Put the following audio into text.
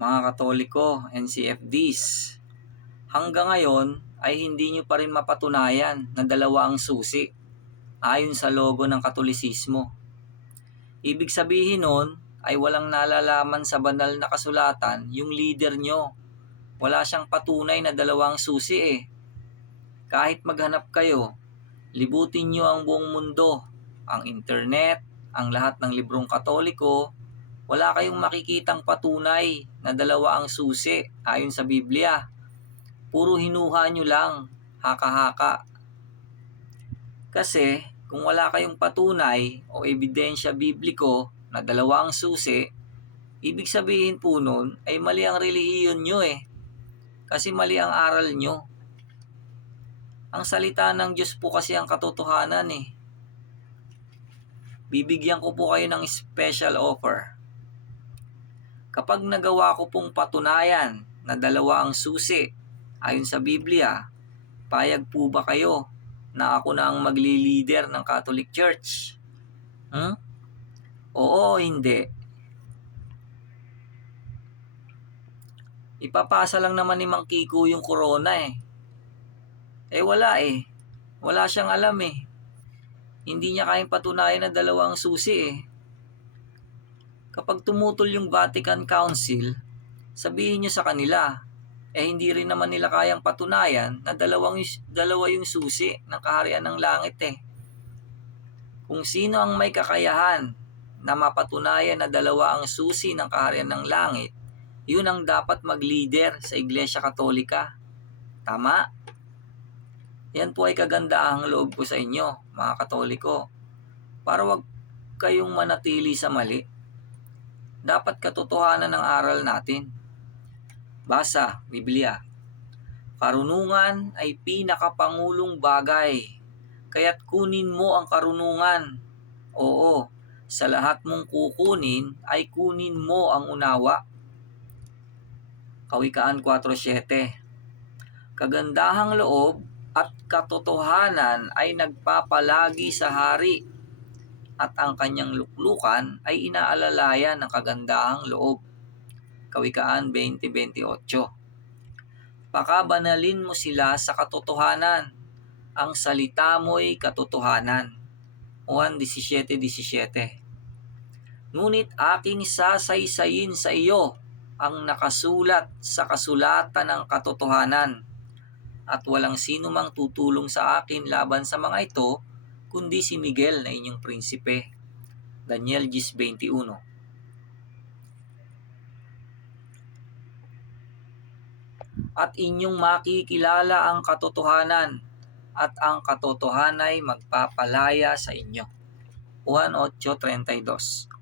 mga Katoliko, NCFDs, hanggang ngayon ay hindi nyo pa rin mapatunayan na dalawa ang susi ayon sa logo ng Katolisismo. Ibig sabihin nun ay walang nalalaman sa banal na kasulatan yung leader nyo. Wala siyang patunay na dalawang susi eh. Kahit maghanap kayo, libutin nyo ang buong mundo, ang internet, ang lahat ng librong katoliko, wala kayong makikitang patunay na dalawa ang susi ayon sa Biblia. Puro hinuha nyo lang, haka-haka. Kasi kung wala kayong patunay o ebidensya bibliko na dalawa ang susi, ibig sabihin po nun ay mali ang relihiyon nyo eh. Kasi mali ang aral nyo. Ang salita ng Diyos po kasi ang katotohanan eh. Bibigyan ko po kayo ng special offer. Kapag nagawa ko pong patunayan na dalawa ang susi ayon sa Biblia, payag po ba kayo na ako na ang magli-leader ng Catholic Church? Hmm? Oo, hindi. Ipapasa lang naman ni Mang Kiko yung corona eh. Eh wala eh. Wala siyang alam eh. Hindi niya kayang patunayan na dalawang susi eh. Kapag tumutol yung Vatican Council, sabihin niyo sa kanila, eh hindi rin naman nila kayang patunayan na dalawang, dalawa yung susi ng kaharian ng langit eh. Kung sino ang may kakayahan na mapatunayan na dalawa ang susi ng kaharian ng langit, yun ang dapat mag-leader sa Iglesia Katolika. Tama? Yan po ay kagandahang loob ko sa inyo, mga Katoliko. Para wag kayong manatili sa mali. Dapat katotohanan ng aral natin. Basa, Biblia. Karunungan ay pinakapangulong bagay. Kaya't kunin mo ang karunungan. Oo, sa lahat mong kukunin ay kunin mo ang unawa. Kawikaan 4.7 Kagandahang loob at katotohanan ay nagpapalagi sa hari at ang kanyang luklukan ay inaalalayan ng kagandahang loob. Kawikaan 20.28 Pakabanalin mo sila sa katotohanan. Ang salita mo'y katotohanan. Juan 17.17 Ngunit aking sasaysayin sa iyo ang nakasulat sa kasulatan ng katotohanan at walang sino mang tutulong sa akin laban sa mga ito kundi si Miguel na inyong prinsipe. Daniel 10.21 At inyong makikilala ang katotohanan at ang katotohanay magpapalaya sa inyo. Juan 8.32